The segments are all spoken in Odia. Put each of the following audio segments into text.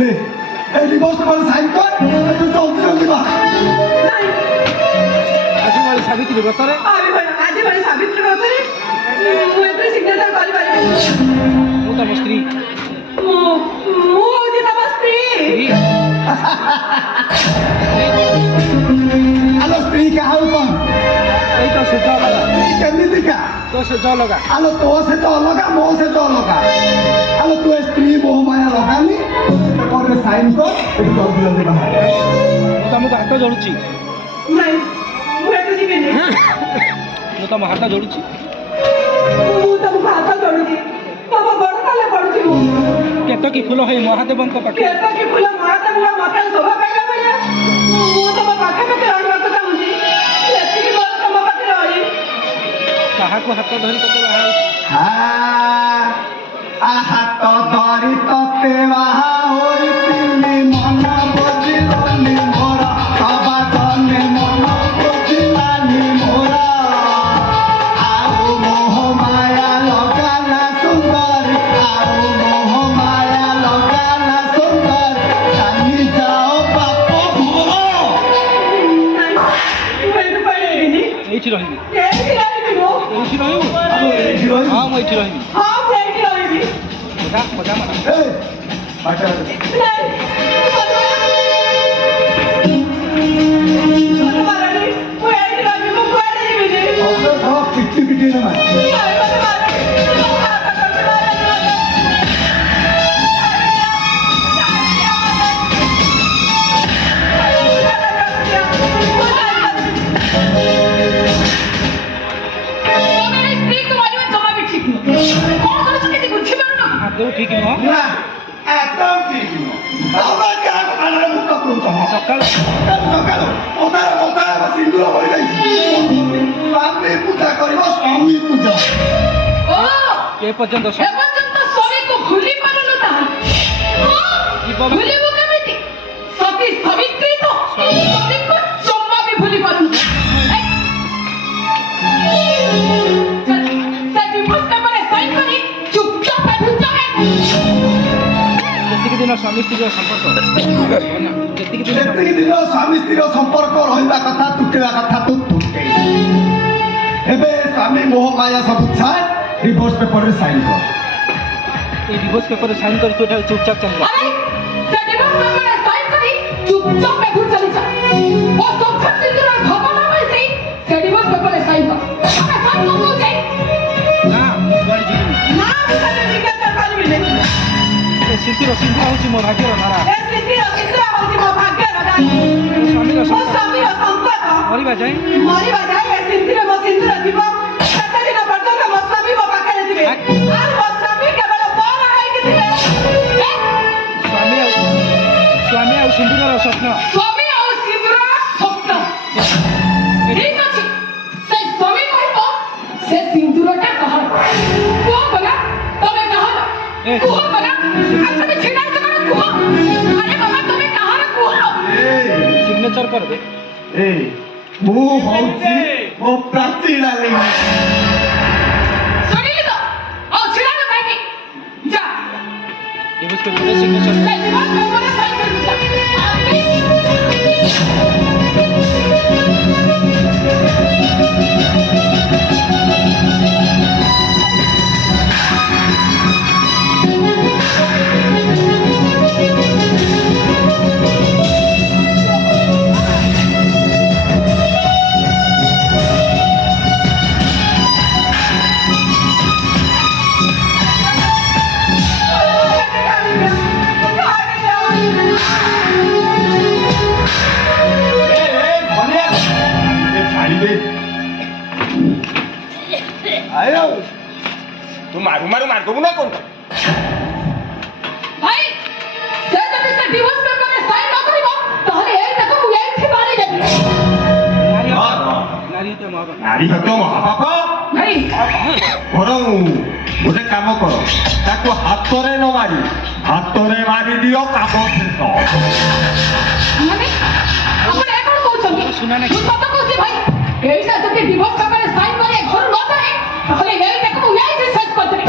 লে এই ডিভোর্স পেপারে সাইন কর একটু জলদি জলদি বাহ ଆଜି ଭାଇ ସାବିତ୍ରୀ ବ୍ରତରେ ଆଜି ଭାଇ ସାବିତ୍ରୀ ବ୍ରତରେ ମୁଁ ଏଥିରେ ସିଗ୍ନେଚର କରିପାରିବି। ମୁଁ ତମ ସ୍ତ୍ରୀ ମୁଁ ହଉଛି ତମ ସ୍ତ୍ରୀ। ଆଲୋ ସ୍ତ୍ରୀ କାହାକୁ କଣ ଏଇ ତ ସେଜ ଅଲଗା ସ୍ତ୍ରୀ କେମିତିକା ତ ସେଜ ଅଲଗା ଆଲୋ ତୋ ସହିତ ଅଲଗା ମୋ ସହିତ ଅଲଗା ଆଲୋ ତୁ ଏ ସ୍ତ୍ରୀ ମୋହ ମାୟା ଲଗାନି ପେପରରେ ସାଇନ୍ କର ଏଠି ଜଲଦି ଜଲଦି ବାହାର ମୁଁ ତମକୁ ହାତ ଯୋଡୁଛି ନାଇଁ ମୁଁ ଏଠୁ ଯିବିନି। ମୁଁ ତମ ହାତ ଯୋଡୁଛି ମୁଁ ତମକୁ ହାତ ଯୋଡୁଛି ତମ ବଡ କାଲେ ପଡୁଛି। ମୁଁ କେତକୀ ଫୁଲ ହେଇ ମହାଦେବଙ୍କ ପାଖେ କେତକୀ ଫୁଲ ମହାଦେବଙ୍କ ମତେ ଶୋଭା ପାଇଲା ଭଳିଆ ମୁଁ ତମ ପାଖାପାଖି ରହିବାକୁ ଚାହୁଁଛି। ଏତିକି ମୋର ତମ ପାଖରେ ରହି କାହାକୁ ହାତ ଧରି ତତେ ବାହା ହେଉଛି ହାତ ଧରି ତତେ ବାହା ହୋଇଥିଲି ମନ ବୁଝିଲନି ମୋର ସବା ତନେ ମନ ବୁଝିଲାନି ମୋର ଆଉ ମୋହ ମାୟା ଲଗାନା ସୁନ୍ଦର ଆଉ ମୋହ ମାୟା ଲଗାନା ସୁନ୍ଦର ଚାଲି ଯାଅ ବାପ ଘର ନାଇଁ ମୁଁ ଏଠୁ ପଳେଇବିନି। ଏଇଠି ରହିବି ଏଇଠି ରହିବି ମୁଁ। ଏଇଠି ରହିବୁ ଏଇଠି ରହିବି ହଁ ମୁଁ ଏଇଠି ରହିବି ହଁ ମୁଁ ଏଇଠି ରହିବି। ମଜା ମଜା ମାର ନାଇଁ ମତେ ମାରନି ମୁଁ ଏଇଠି ରହିବି। ମୁଁ କୁଆଡେ ଯିବିନି। ପିଟି ପିଟି ନା ମତେ ମାରନି ମୋ ହାତ ଧରି ମାରନି ଆଦৌ ଠିକ ନୁହଁ ନା একদম ঠিক নয় আমার কাজ আনার মুক্ত করুন ସକାଳୁ সকাল ওটার ওটার সিন্দুর হয়ে যাইছে স্বামী পূজা করিব স্বামী পূজা ଏ ପର୍ଯ୍ୟନ୍ତ ଯେତିକି ଦିନ ସ୍ୱାମୀ ସ୍ତ୍ରୀର ସମ୍ପର୍କ ଯେତିକି ଦିନ ଯେତିକି ଦିନ ସ୍ୱାମୀ ସ୍ତ୍ରୀର ସମ୍ପର୍କ ରହିବା କଥା ତୁଟିବା କଥା ତୁ ତୁଟେଇ ଏବେ ସ୍ୱାମୀ ମୋହ ମାୟା ସବୁ ଛାଡ଼ ଡିଭୋର୍ସ ପେପରରେ ସାଇନ୍ କର এই ডিভোর্স পেপারে সাইন করে তুই এখানে চুপচাপ চাল যা না ମୁଁ କୁଆଡ଼େ ଯିବିନି ଏ ସ୍ଥିତିର ସିନ୍ଧା ହେଉଛି ମୋ ଭାଗ୍ୟର ଧାରା ମୋ ସ୍ୱାମୀର ସମ୍ପର୍କ ମରିବା ଯାଏ ମରିବା ଯାଏ ଏ ସିନ୍ଧିରେ ମୋ ସିନ୍ଦୁର ଯିବ ସେତେ ଦିନ ପର୍ଯ୍ୟନ୍ତ ମୋ ସ୍ୱାମୀ ମୋ ପାଖରେ ଥିବେ ଆଉ ମୋ ସ୍ୱାମୀ କେବଳ ମୋର ହେଇକି ଥିବେ। ସ୍ୱାମୀ ଆଉ ସିନ୍ଦୁରର ସ୍ୱପ୍ନ ସ୍ୱାମୀ ଆଉ ସିନ୍ଦୁରର ସ୍ୱପ୍ନ ଠିକ ଅଛି। ସେ ସ୍ୱାମୀ କହିବ ସେ ସିନ୍ଦୁରଟା କାହାର କୁହ କଲା ତମେ କାହାର କୁହ କଲା ଆଉ ତମେ ଛିଡ଼ା ହେଇଛ କଣ କୁହ ଆରେ ବାବା ତମେ କାହାର କୁହ। ସିଗ୍ନେଚର କରିବେ এই ମୁଁ ହଉଛି ମୋ ପ୍ରାଚୀ ଡାଲି ଶୁଣିଲି ତ ଆଉ ଛିଡ଼ା ହେଲ କାହିଁକି ଯା ডিভোর্স পেপারে সিଗ୍নেচର ସେ divorce paperରେ sign କରିକି ଯା। ଛାଡ଼ିବେ ଆୟ ତୁ ମାରୁ ମାରୁ ମାରିଦେବୁ ନା କଣ? ଭାଇ ସେ ଯଦି ସେ divorce paperରେ sign ନ କରିବ ତାହେଲେ ଏଇ ତାକୁ ମୁଁ ଏଇଠି ମାରିଦେବି। ନାରୀ ହତ୍ୟା ମହାପାପ ନାରୀ ହତ୍ୟା ମହାପାପ। ଭାଇ ବରଂ ଗୋଟେ କାମ କର ତାକୁ ହାତରେ ନ ମାରି ହାତରେ ମାରିଦିଅ କାମ ଶେଷ। ମାନେ ଆପଣ ଏ କଣ କହୁଛନ୍ତି? ଶୁଣା ନାହିଁ। ମୁଁ ସତ କହୁଛି ଭାଇ ଏଇଟା ଯଦି divorce paperରେ sign କରି ଘରୁ ନ ଯାଏ ତାହେଲେ ଏଇଟାକୁ ମୁଁ ଏଇଠି ଶେଷ କରିଦେବି।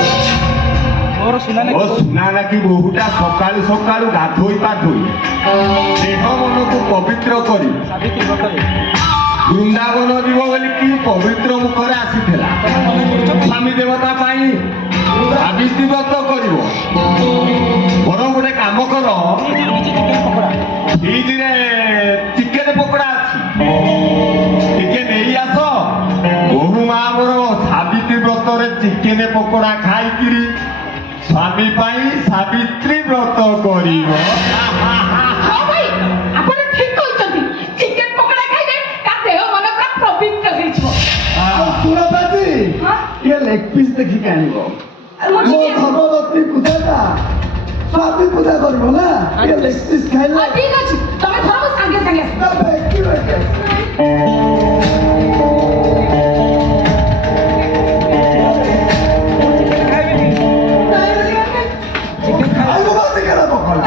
ମୋ ମୋର ସୁନା ଓ ସୁନା ନାକି ବୋହୁଟା ସକାଳୁ ସକାଳୁ ଗାଧୋଇ ପାଧୋଇ ଦେହ ମନକୁ ପବିତ୍ର କରି ସାବିତ୍ରୀ ବ୍ରତରେ ବୃନ୍ଦାବନ ଯିବ ବୋଲି କି ପବିତ୍ର ମୁଖରେ ଆସିଥିଲା। ତମେ ମନେ କରୁଛ କାଇଁ? ସ୍ୱାମୀ ଦେବତା ପାଇଁ ସାବିତ୍ରୀ ବ୍ରତ କରିବ। ବରଂ ଗୋଟେ କାମ କର, କିଛି ଚିକେନ ପକୋଡ଼ା ଫ୍ରିଜରେ ଚିକେନ ପକୋଡା ଅଛି, ଟିକେ ନେଇ ଆସ। ବୋହୁ ମା ମୋର ସାବିତ୍ରୀ ବ୍ରତରେ ଚିକେନ ପକୋଡା ଖାଇକିରି ସ୍ୱାମୀ ପାଇଁ ସାବିତ୍ରୀ ବ୍ରତ କରିବ। ହଁ ଭାଇ ଆପଣ ଠିକ କହିଛନ୍ତି। ଚିକେନ ପକୋଡା ଖାଇଲେ ତା ଦେହ ମନ ପୁରା ପବିତ୍ର ହେଇଯିବ। ଆଉ ସୁରପାତି ହଁ? ଟିକେ ଲେଗ ପିସ୍ ଦେଖିକି ଆଣିବ। ମୁଁ ମୋ ଟିକେ- ଧର୍ମପତ୍ନୀ ପୂଜାଟା ସ୍ୱାମୀ ପୂଜା କରିବ ନା, ଟିକେ ଲେଗ ପିସ୍ ଖାଇଲେ ହଁ, ଠିକ ଅଛି ତମେ ଧର ମୁଁ ସାଙ୍ଗେ ସାଙ୍ଗେ ଆସିବି। ତା ବେକି ବେକି ଖାଇବେନି ଚିକେନ ଖାଇବ ବା ଚିକେନ ପକୋଡା।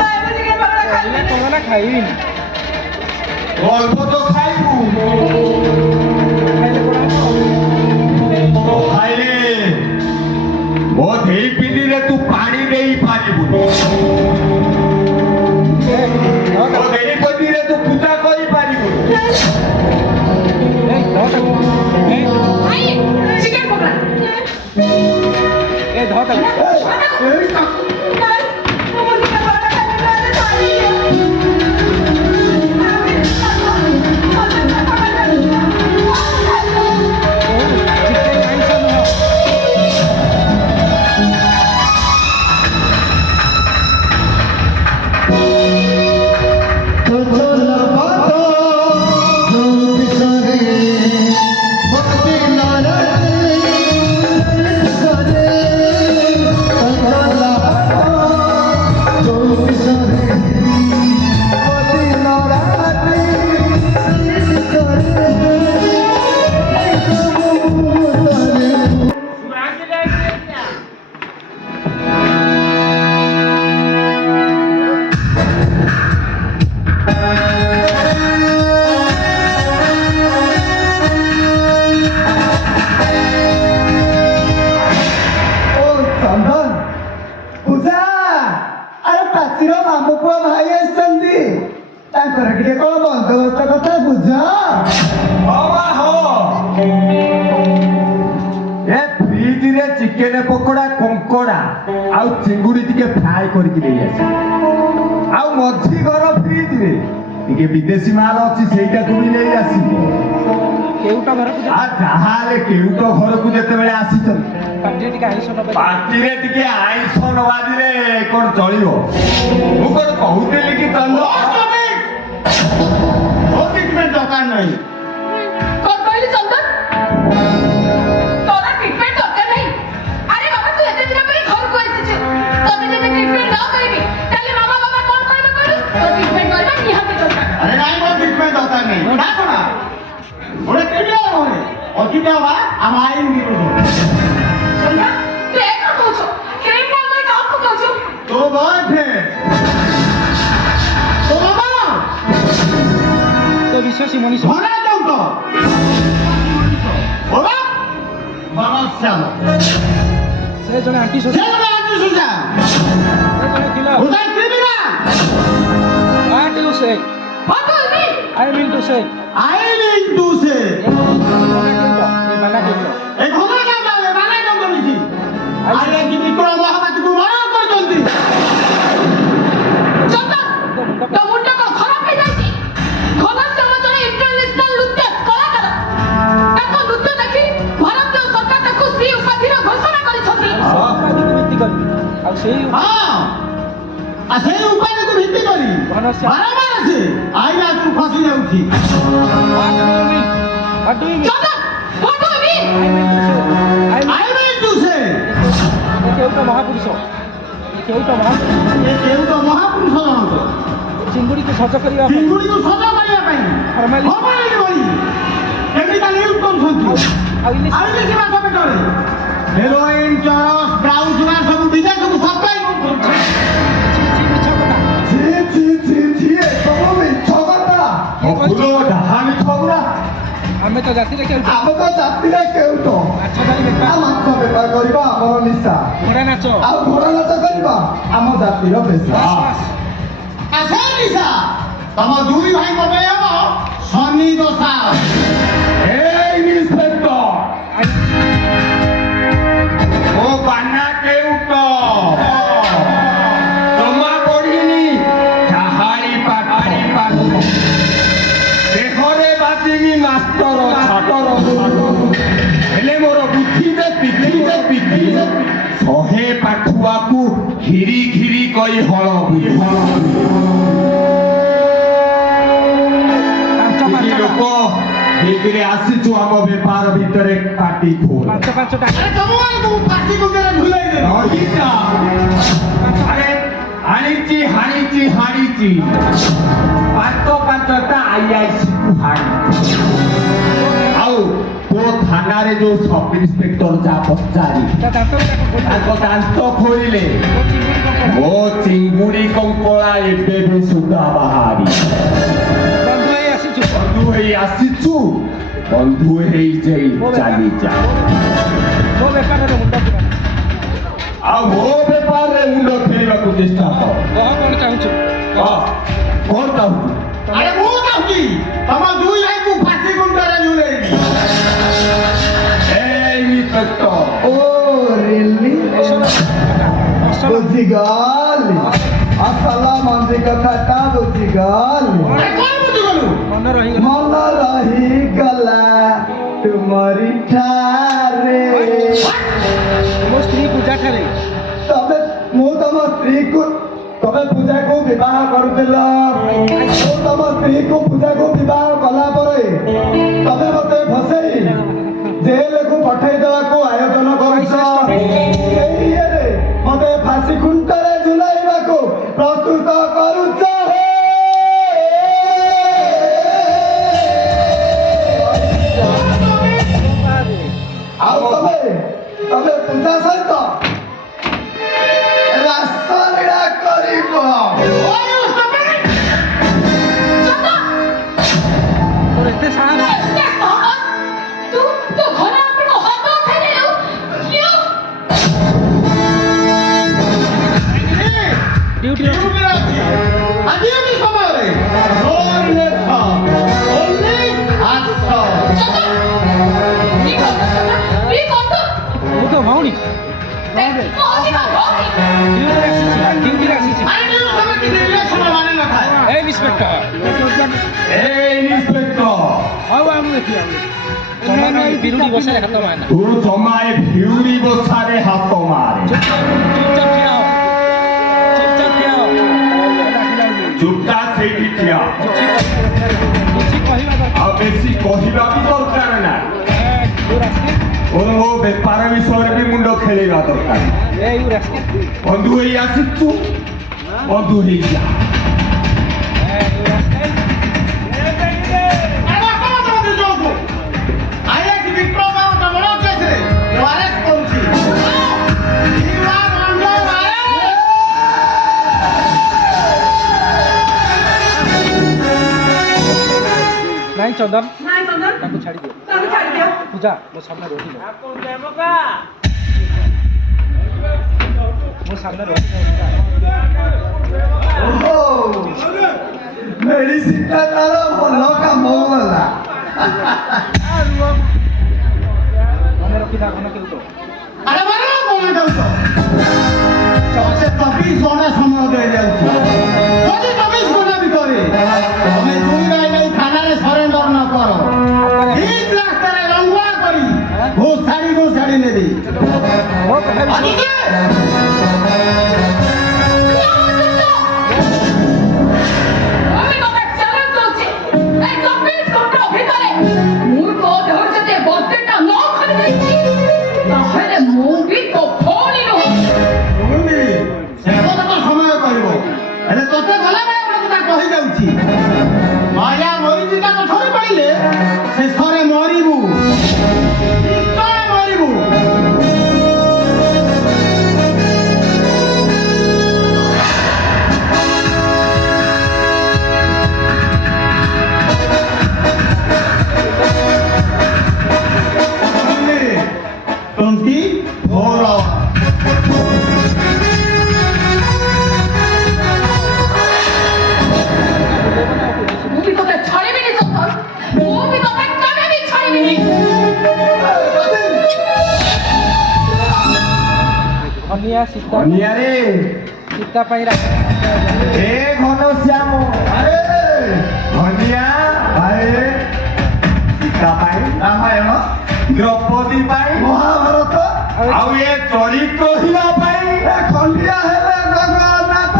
ଖାଇଲେ କଣ ନା ଖାଇବିନି ଅଳ୍ପ ତ ଖାଇବୁ, ଖାଇଲେ କଣ ହବ? ଖାଇଲେ ମୋ ଦେଇ ପିଣ୍ଡିରେ ତୁ ପାଣି ଦେଇ ପାରିବୁନି, ମୋ ଦେଇ ପିଣ୍ଡିରେ ତୁ ପୂଜା କରିପାରିବୁନି। ଭାଇ ଚିକେନ ପକୋଡା ଏ ଧର ତାକୁ ଏଇ ତାକୁ ଚିକେନ ଆଇଁଷ ନୁହଁ ଓ ଚନ୍ଦନ ପୂଜା, ଆରେ ପ୍ରାଚୀର ମାମୁ ପୁଅ ଭାଇ ଆସିଛନ୍ତି, ତାଙ୍କର ଟିକେ କଣ ବନ୍ଦୋବସ୍ତ କଥା ବୁଝ। ଏ ଫ୍ରିଜରେ ଚିକେନ ପକୋଡା, କଙ୍କଡା ଆଉ ଚିଙ୍ଗୁଡି ଟିକେ ଫ୍ରାଏ କରିକି ନେଇ ଆସିବ। ଆଉ ମଝି ଘର ଫ୍ରିଜରେ ଟିକେ ବିଦେଶୀ ମାଲ ଅଛି, ସେଇଟାକୁ ବି ନେଇ ଆସିବ। କେଉଟା ଘରକୁ ଆଉ ଯାହାହେଲେ କେଉଟ ଘରକୁ ଯେତେବେଳେ ଆସିଛନ୍ତି, ପାଟିରେ ଟିକେ ଆଇଁଷ ନବେ ପାଟିରେ ଟିକେ ଆଇଁଷ ନ ବାଜିଲେ କଣ ଚଳିବ? ମୁଁ କଣ କହୁଥିଲି କି ଦରକାର ନାହିଁ। କଣ କହିଲି ଚନ୍ଦନ? ତୋର ଟ୍ରିଟମେଣ୍ଟ ଦରକାର ନାହିଁ। ଆରେ ବାବା ତୁ ଏତେ ଦିନ ପରେ ଘରକୁ ଆସିଛୁ, ତତେ ଯଦି ଟ୍ରିଟମେଣ୍ଟ ନ କରିବି ତାହେଲେ ମାମା ବାବା କଣ କହିବେ କହିଲୁ? ତୋ ଟ୍ରିଟମେଣ୍ଟ କରିବା ନିହାତି ଦରକାର। ଆରେ ନାଇଁ ମୋର ଟ୍ରିଟମେଣ୍ଟ ଦରକାର ନାହିଁ। ନା କଣ ଗୋଟେ କ୍ରିମିନାଲ ଘରେ ଅଜିତ ହବା ଆମ ଆଇନ ବିରୁଦ୍ଧ। ଚନ୍ଦନ ତୁ ଏ କଣ କହୁଛୁ? କ୍ରିମିନାଲ ବୋଲି କାହାକୁ କହୁଛୁ? ତୋ ବୟଫ୍ରେଣ୍ଡ, ତୋ ମାମା, ତ ବିଶ୍ୱାସୀ ମଣିଷ ଧରା ଯାଉତ ବନଶ୍ୟାମ, ସେ ଜଣେ ଆଣ୍ଟି ସେ ସୁଶା ଜଣେ ଆଣ୍ଟିସୁଜା, ସେ ଜଣେ killer Uday criminal. What do you say? What do you mean? I mean to say I mean to say, ମାନା କେଉଟ ଏ ଘୋଷଣା କାମ ମାନେ କଣ କରୁଛି? ଆଇଲେ କି ବିକ୍ରମ ମହାପାତ୍ରକୁ ମନା କରୁଛନ୍ତି। ଚନ୍ଦନ ତୋ ମୁଣ୍ଡ କଣ ଖରାପ ହେଇଯାଇଛି? ଘନଶ୍ୟାମ ଜଣେ ଇଣ୍ଟରନ୍ୟାସନାଲ ନୃତ୍ୟ କଳାକାର। ତାଙ୍କ ନୃତ୍ୟ ଦେଖି ଭାରତୀୟ ସରକାର ତାକୁ ଶ୍ରୀ ଉପାଧିର ଘୋଷଣା କରିଛନ୍ତି। ଉପାଧିକୁ ଭିତ୍ତି କରି ଆଉ ସେଇ ହଁ, ଆଉ ସେଇ ଉପାୟକୁ ଭିତ୍ତି କରି ଘନଶ୍ୟାମ ବାରମ୍ବାର ସେ ଆଇନ ହାତରୁ ଖସି ଯାଉଛି। What do you mean? Chandan what do you mean? I mean I mean to say, କେଉଟ ମହାପୁରୁଷ ଏ କେଉଟ ମହାପୁରୁଷ ଏ କେଉଟ ମହାପୁରୁଷ ଜଣକ ଚିଙ୍ଗୁଡିକୁ ସଜ କରିବା ପାଇଁ ଚିଙ୍ଗୁଡିକୁ ସଜା କରିବା ପାଇଁ ଫର୍ମାଲିଟି ଫର୍ମାଲିଟି ଭଳି କେମିକାଲ ୟୁଜ୍ କରୁଛନ୍ତି। ଆଉ ଇଲିଶ ଆଉ କିଛି ମାସ ପେଟରେ ହେରୋଇନ୍, ଚରସ, ବ୍ରାଉନ୍ ସୁଗାର ସବୁ ବିଦେଶକୁ ସପ୍ଲାଇ କରୁଛନ୍ତି। ମିଛ କଥା ଛି, ଏ ସବୁ ମିଛ କଥା। କିଏ କହିଛି? ଡାହାଣି ଖବରା ଆମେ ତ ଜାତିରେ କେଉଟ ଆମେ ତ ଜାତିରେ କେଉଟ ମାଛ ଧରି ବେପାର ଆଉ ମାଛ ବେପାର କରିବା ଆମର ନିଶା ଘୋଡ଼ା ନାଚ ଆଉ ଘୋଡ଼ା ନାଚ କରିବା ଆମ ଜାତିର ପେଶା ବାସ୍ ବାସ୍ ଆସେ ନିଶା ତମ ଦୁଇ ଭାଇଙ୍କ ପାଇଁ ହବ ଶନି ଦଶା এই ইন্সপেক্টর ও বানা কেউট জমা পড়িনি চাহারি পাহাড়ি পাখি দেহরে বাজিনি মাস্টর ছাটর হেলে মোর বুদ্ধিতে পিঠি শহে পাঠুয়াকু ঘিরি ঘিরি কই হল ପାଞ୍ଚ କିଛି ଲୋକ ହେଇକିରି ଆସିଛୁ ଆମ ବେପାର ଭିତରେ କାଟି ଖୋଲ ପାଞ୍ଚଟା ଆରେ ତମମାନଙ୍କୁ ପାଟି କୁକୁରରେ ଝୁଲେଇ ଦେବି ରହିଯା। ଆରେ ହାଣିଛି ପାଞ୍ଚଟା ଆଇଆଇସିକୁ ହାଣିଛି ଆଉ ତୋ ଥାନାରେ ଯୋଉ ସବ୍ ଇନ୍ସପେକ୍ଟର ଯା ପଚାରି ତା ଦାନ୍ତରେ ତାଙ୍କ ଦାନ୍ତ ଖୋଇଲେ ଚିଙ୍ଗୁଡ଼ି ମୋ ଚିଙ୍ଗୁଡ଼ି କଙ୍କଳା ଏବେ ବି ସୁଦ୍ଧା ବାହାରି ବନ୍ଧୁ ହେଇ ଆସିଛୁ ବନ୍ଧୁ ହେଇ ଆସିଛୁ ବନ୍ଧୁ ହେଇ ଯାଇ ଚାଲିଯା ମୋ ବେପାରରେ ମୁଣ୍ଡ ପୁରା ଆଉ ମୋ ବେପାରରେ ମୁଣ୍ଡ ଖେଳିବାକୁ ଚେଷ୍ଟା କର କହ କ'ଣ ଚାହୁଁଛୁ କହ, କଣ ଚାହୁଁଛୁ ଆରେ ମୁଁ ଚାହୁଁଛି ତମ ଦୁଇ ଭାଇଙ୍କୁ ପାଟି କୁକୁରରେ ଝୁଲେଇବି এই ইন্সপেক্টর ଓ ରିଲି ଅସଲ ବୁଝିଗଲି ଅସଲ ମଞ୍ଜି କଥାଟା ବୁଝିଗଲି ଆରେ କଣ ବୁଝିଗଲୁ ମନେ ରହିଗଲା ମନ ରହିଗଲା ତୁମରି ଠାରେ ମୋ ସ୍ତ୍ରୀ ପୂଜା ଠାରେ ତମେ ମୁଁ ତମ ସ୍ତ୍ରୀକୁ ତମେ ପୂଜାକୁ ବିବାହ କରୁଥିଲ ମୁଁ ତମ ସ୍ତ୍ରୀକୁ ପୂଜାକୁ ବିବାହ କଲା ପରେ ତମେ ମତେ ଫସେଇ ଜେଲକୁ ପଠେଇ ଦେବାକୁ ଆୟୋଜନ କରୁଛ ଏଇ ଇଏରେ ମତେ ଫାଶୀ ଖୁଣ୍ଟରେ ଝୁଲାଇବାକୁ ପ୍ରସ୍ତୁତ କରୁଛ ଆଉ ତମେ ତମେ ପୂଜା ସହିତ ରାସଲୀଳା କରିବ তোর এতে সাহস ତୁ ତୋ ଘର ଆପଣଙ୍କ ହାତ ଉଠାଇ ଦେଲୁ ଡ୍ୟୁଟି ଅଛି ଆଜି ଏମିତି ସମୟରେ ମୁଁ ତ ଭଉଣୀ ଡ୍ୟୁଟିରେ ଆସିଛି এই ইন্সপেক্টর এই ইন্সপেক্টর ଆଉ ଆମ ଦେଖି ଜମା ବିରୁଡ଼ି ବସାରେ ହାତ ମାରନା ତୁ ଜମାଏ ଭିଉଡ଼ି ବସାରେ ହାତ ମାରେ ଚୁପଚାପ ଠିଆ ହୋ ଚୁପଚାପ ଠିଆ ହୋ ଚୁପଚାପ ସେଇଠି ଠିଆ କିଛି କହିବା ଦରକାର ଆଉ ବେଶୀ କହିବା ବି ଦରକାର ନାହିଁ ଦୂର ଆସିକେ ଓ ମୋ ବେପାର ବିଷୟରେ ବି ମୁଣ୍ଡ ଖେଳିବା ଦରକାର এই দূর আসকে ବନ୍ଧୁ ହେଇ ଆସିଛୁ ବନ୍ଧୁ ହେଇଯା দূর আসকে ନାଇଁ ଚନ୍ଦନ ନାଇଁ ଚନ୍ଦନ ତାକୁ ଛାଡ଼ି ଦିଅ ତାକୁ ଛାଡ଼ି ଦିଅ ପୂଜା ମୋ ସାମ୍ନାରେ ରହିଯାଅ ମୋ ସାମ୍ନାରେ ମେଡିସିନଟା ତାର ଭଲ କାମ କଲା ମନେ ରଖିଥା ଘନ କେଉଟ ଆରେ କଣ ଯାଉଛ ତମେ 24 ଘଣ୍ଟା ସମୟ ଦିଆଯାଉଛି ଯଦି 24 ଘଣ୍ଟା ଭିତରେ ତମେ ଦୁଇ ଭାଇ ନେଇ ଥାନାରେ ସରେଣ୍ଡର ନ କର ଠିକ ରାସ୍ତାରେ ଲଙ୍ଗୁଆ କରି ଘୋଷାଡ଼ି ନେବି ମୋ କଥା ଆଜି ବିଶ୍ୱାସ আমি তোমার চ্যালেঞ্জ করছি এই 24 ঘন্টা ভিতরে ମୁଁ ତୋ ଦେହରୁ ଯଦି ଏ ବସ୍ତିଟା ନ ଖୋଲି ଦେଇଛି ତାହେଲେ ମୁଁ ବି ତୋ ଭଉଣୀ ନୁହଁ ଶୁଣୁନି ସେ କଥା ତ ସମୟ କହିବ ହେଲେ ତୋତେ ଗଲାବେଳେ ଗୋଟେ କଥା କହିଯାଉଛି ମାୟା ମରିଚିଟା କଠରେ ପାଇଲେ ଶେଷରେ ମରିବୁ ନିଶ୍ଚୟ ମରିବୁ ଧନିଆ ସୀତା ଧନିଆରେ ସୀତା ପାଇଁ ରାଖ ଏ ଘନଶ୍ୟାମ ଆରେ ଧନିଆ ଆରେ ସୀତା ପାଇଁ ରାମାୟଣ ଦ୍ରୌପଦୀ ପାଇଁ ମହାଭାରତ ଆଉ ଏ ଚରିତ୍ରହୀନ ପାଇଁ ଏ ଖଣ୍ଡିଆ ହେଲେ ଜଗନ୍ନାଥ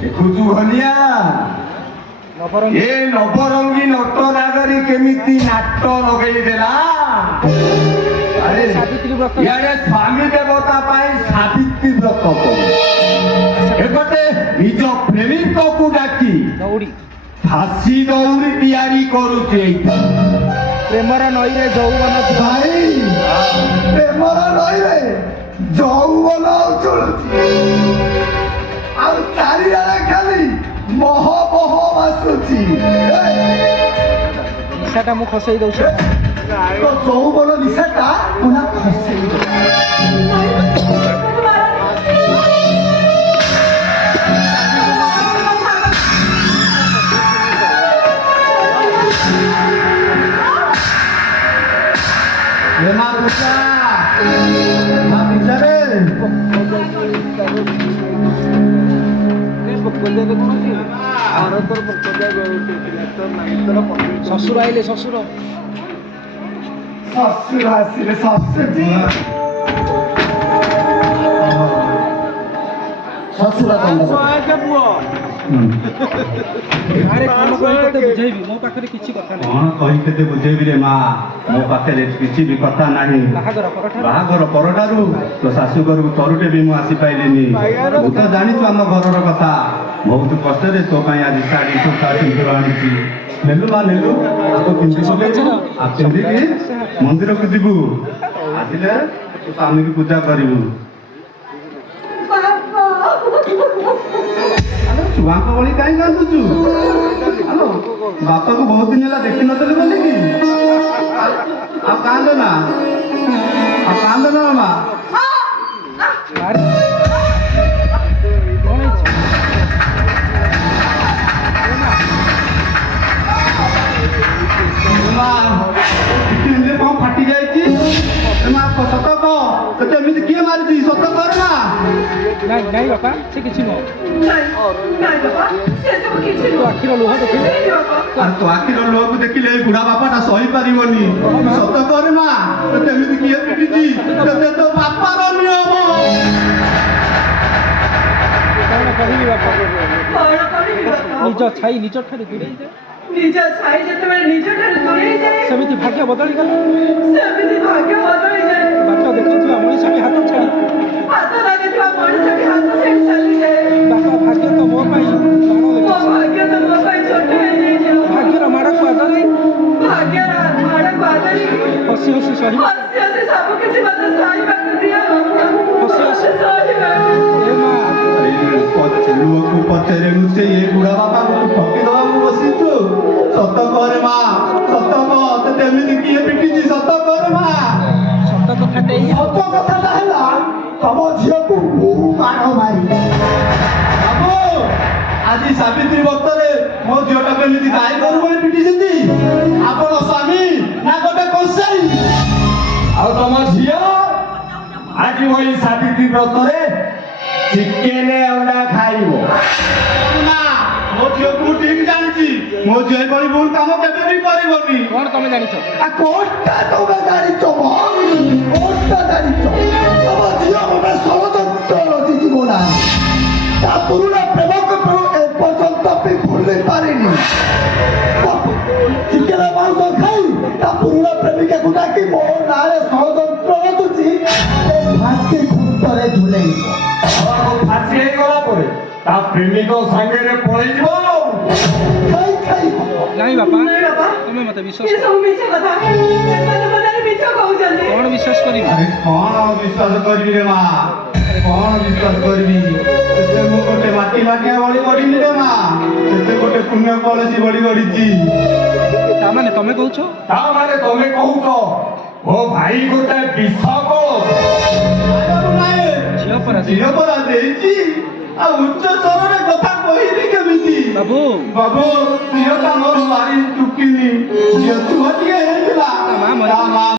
ଦେଖୁଛୁ ଧନିଆ ନବରଙ୍ଗୀ ଏ ନବରଙ୍ଗୀ ନଟ ନାଗରୀ କେମିତି ନାଟ ଲଗେଇ ଦେଲା ଆରେ ସାବିତ୍ରୀ ବ୍ରତ ଇଆଡେ ସ୍ୱାମୀ ଦେବତା ପାଇଁ ସାବିତ୍ରୀ ବ୍ରତ କରୁ ଏପଟେ ନିଜ ପ୍ରେମିକକୁ ଡାକି ଦୌଡ଼ି ଫାଶୀ ଦଉଡ଼ି ତିଆରି କରୁଛି ଏଇଟା ପ୍ରେମର ନଈରେ ଯୌବନ ଥିବ ଭାଇ ପ୍ରେମର ନଈରେ ଯୌବନ ଉଛୁଳୁଛି ଆଉ ଚାରିଆଡେ ଖାଲି ମହ ମହ ବାସୁଛି ନିଶାଟା ମୁଁ ଖସେଇ ଦଉଛି ତ ଯୌବନ ନିଶାଟା ପୁରା ଖସେଇ ଦଉଛି। ଏ ମା ପୂଜା ମା ପୂଜାରେ ଶ୍ୱଶୁର ଆଇଲେ ଶ୍ୱଶୁର ଶ୍ୱଶୁର ଆସିଲେ ଶ୍ୱଶୁରଜୀ ଶ୍ୱଶୁର ଆରେ କଣ କହି ତତେ ବୁଝେଇବି ମୋ ପାଖରେ କିଛି କଥା ନାହିଁ କଣ କହି କେତେ ବୁଝେଇବି ରେ ମା ମୋ ପାଖରେ କିଛି ବି କଥା ନାହିଁ ବାହାଘର ପରଠାରୁ ବାହାଘର ପରଠାରୁ ତୋ ଶାଶୁଘରକୁ ତରୁଟେ ବି ମୁଁ ଆସିପାଇଲିନି ତୁ ତ ଜାଣିଛୁ ଆମ ଘରର କଥା ବହୁତ କଷ୍ଟରେ ତୋ ପାଇଁ ଆଜି ଶାଢ଼ୀ ସୂତା ସିନ୍ଦୁର ଆଣିଛି ନେଲୁ ମା ନେଲୁ ଆକୁ ପିନ୍ଧି ପକେଇବୁ ଆଉ ପିନ୍ଧିକି ମନ୍ଦିରକୁ ଯିବୁ ଆସିଲେ ତୋ ସ୍ୱାମୀକି ପୂଜା କରିବୁ ଛୁଆଙ୍କ ଭଳି କାହିଁ କାନ୍ଦୁଛୁ ଆଲୋ ବାପାକୁ ବହୁତ ଦିନ ହେଲା ଦେଖିନଥିଲି ବୋଲିକି ଆଉ କାନ୍ଦ ନା ମା ଆରେ କଣ ହେଇଛି ମା ପିଠିରେ କଣ ଫାଟି ଯାଇଛି ମା ସତ କହ ତତେ ଏମିତି କିଏ ମାରିଛି ସତ କର ନା ନାଇଁ ନାଇଁ ବାପା ସେ କିଛି ନୁହଁ ତୋ ଆଖିର ଲୁହ ଦେଖିଲେ ଆଉ ତୋ ଆଖିର ଲୁହକୁ ଦେଖିଲେ ଏ ବୁଢା ବାପାଟା ସହିପାରିବନି ସତ କରେ ମା ତତେ ଏମିତି କିଏ ପିଟିଛି ତତେ ତୋ ବାପାର ନିୟମ କଣ କହିବି ବାପା ନିଜ ଛାଇ ନିଜ ଠାରୁ ଦୂରେଇ ଯାଏ ନିଜ ଛାଇ ଯେତେବେଳେ ନିଜ ଠାରୁ ଦୂରେଇ ଯାଏ ସେମିତି ଭାଗ୍ୟ ବଦଳିଗଲା ସେମିତି ଭାଗ୍ୟ ବଦଳିଯାଏ ବାଟ ଦେଖୁଥିବା ମଣିଷ ବି ହାତ ଛାଡ଼ି ହାତ ଲାଗିଥିବା ମଣିଷ ବି ହାତ ଛାଡ଼ି ଚାଲିଯାଏ ବାପା ଭାଗ୍ୟ ତ ମୋ ପାଇଁ ବାଣ ମୋ ଲେଖିଛି ଭାଗ୍ୟ ତ ମୋ ପାଇଁ ଛୋଟ ହେଇଯାଇଛି ଭାଗ୍ୟର ମାଡ଼କୁ ଆଦରି ଭାଗ୍ୟର ମାଡ଼କୁ ଆଦରି ହସି ହସି ସହିବ ହସି ହସି ସବୁ କିଛି ମତେ ସହିବାକୁ ଦିଅ ହସି ହସି ସହିବାକୁ ଏ ମା ଲୁହକୁ ପଛରେ ଲୁଚେଇ ଏ ବୁଢା ବାପାକୁ ଠକି ଦବାକୁ ବସିଛୁ ସତ କରେ ମା ସତ କହ ତତେ ଏମିତି କିଏ ପିଟିଛି ସତ କରେ ମା ସତ କଥାଟେ ଏଇ ସତ କଥାଟା ହେଲା ତମ ଝିଅକୁ ମୁଁ ମାଡ଼ ମାରି ବାବୁ ଆଜି ସାବିତ୍ରୀ ବ୍ରତରେ ମୋ ଝିଅଟାକୁ ଏମିତି ଗାଈ କରୁ ବୋଲି ପିଟିଛନ୍ତି ଆପଣ ସ୍ୱାମୀ ନା ଗୋଟେ କଂସାଇ ଆଉ ତମ ଝିଅ ଆଜି ଏଇ ସାବିତ୍ରୀ ବ୍ରତରେ ଚିକେନ ଅଣ୍ଡା ଖାଇବ ନା ମୋ ଝିଅକୁ ମୁଁ ଠିକ ଜାଣିଛି ମୋ ଝିଅ ଏଭଳି ଭୁଲ କାମ କେବେ ବି କରିବନି କଣ ତମେ ଜାଣିଛ କୋଟା ତମେ ଜାଣିଛ କୋଟା ଜାଣିଛ ତମ ଝିଅ ଗୋଟେ ଷଡ଼ଯନ୍ତ୍ର ରଚିଯିବ ନା ତା ପୁରୁଣା ପ୍ରେମକୁ ଏପର୍ଯ୍ୟନ୍ତ ବି ଭୁଲି ପାରିନି ଚିକେନ ମାଂସ ଖାଇ ତା ପୁରୁଣା ପ୍ରେମିକାକୁ ଡାକି ମୋ ନାଁରେ ଷଡ଼ଯନ୍ତ୍ର ରଚୁଛି ଭାସି ଘୁଣ୍ଟରେ ଝୁଲେଇବ ଫାଶୀ ହେଇଗଲା ପରେ ତା ପ୍ରେମିକ ସାଙ୍ଗରେ ପଳେଇଯିବ ଖାଇ ଖାଇ ନାଇଁ ବାପା ବାପା ତମେ ମତେ ବିଶ୍ୱାସ ଏ କର ସବୁ ମିଛ କଥା ଏମାନେ ମତେ ମିଛ କହୁଛନ୍ତି କଣ ବିଶ୍ୱାସ କରିବି ଆରେ କଣ ବିଶ୍ୱାସ କରିବି ରେ ମା କଣ ବିଶ୍ୱାସ କରିବି ସେତେ ମୁଁ ଗୋଟେ ମାଟିଆ ଭଳି ଗଢିନି ରେ ମା ସେତେ ଗୋଟେ ପୁଣ୍ୟ କଳସୀ ଭଳି ଗଢିଛି ତାମାନେ ତମେ କହୁଛ ତାମାନେ ତମେ କହୁଛ ମୋ ଭାଇ ଗୋଟେ ବିଷକ ଝିଅ ପରା ଝିଅ ପରା ଦେଇଛି ଆଉ ଉଚ୍ଚ ସ୍ୱରରେ କଥା କହିବି କେମିତି ବାବୁ ବାବୁ ଝିଅଟା ମୋର ଭାରି ଟୁକିନି ଝିଅ ଛୁଆ ଟିକେ ହେଇଥିଲା ମା ମରିଗଲା।